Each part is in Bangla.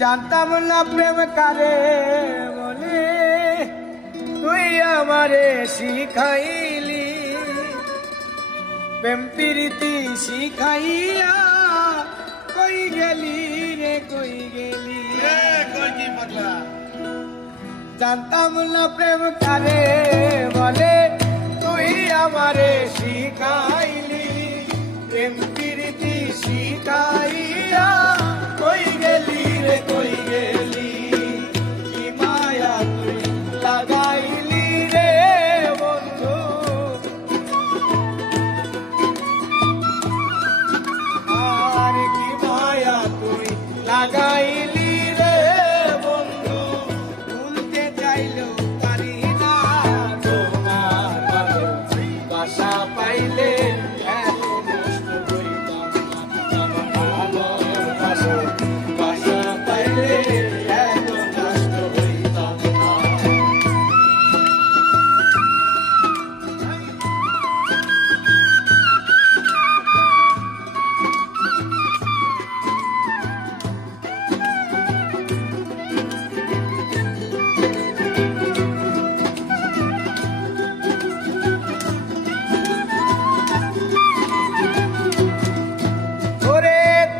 জানতাম না প্রেম কারে বলে, তুই আমারে শিখাইলি প্রেম প্রীতি শিখাইয়া। কই গেলি রে কই গেলি, জানতাম না প্রেম কারে বলে, তুই আমারে শিখাইলি প্রেম প্রীতি শিখাইয়া। কই গেলি রে কই গেলি, কি মায়া তুই লাগাইলি রে বন্ধু। আর কি মায়া তুই লাগাইলি রে বন্ধু, ভুলতে চাইলেও পারি না তোমার ভালোবাসা পাইলে।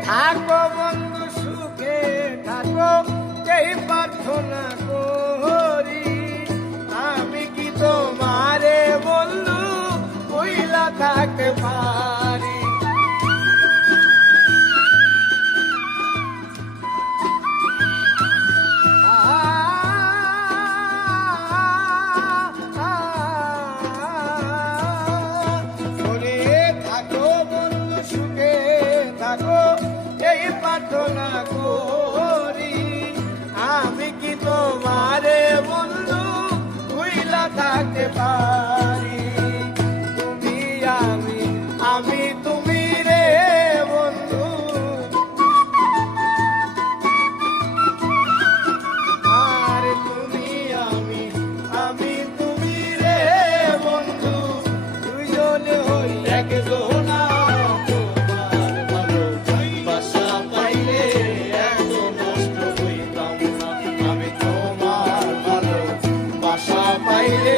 থাকো বন্ধু সুখে থাকো, এই প্রার্থনা করি। আমি কি তোমারে বন্ধু ভুইলা থাকতে পারি। থাকো বন্ধু সুখে থাকো, এই প্রার্থনা করি। আমি কি তোমারে বন্ধু ভুইলা থাকতে পারি। তুমি আমি, আমি তুমি রে বন্ধু। আর তুমি আমি, আমি তুমি রে বন্ধু, দুইজনে হই একজনা। পাইলে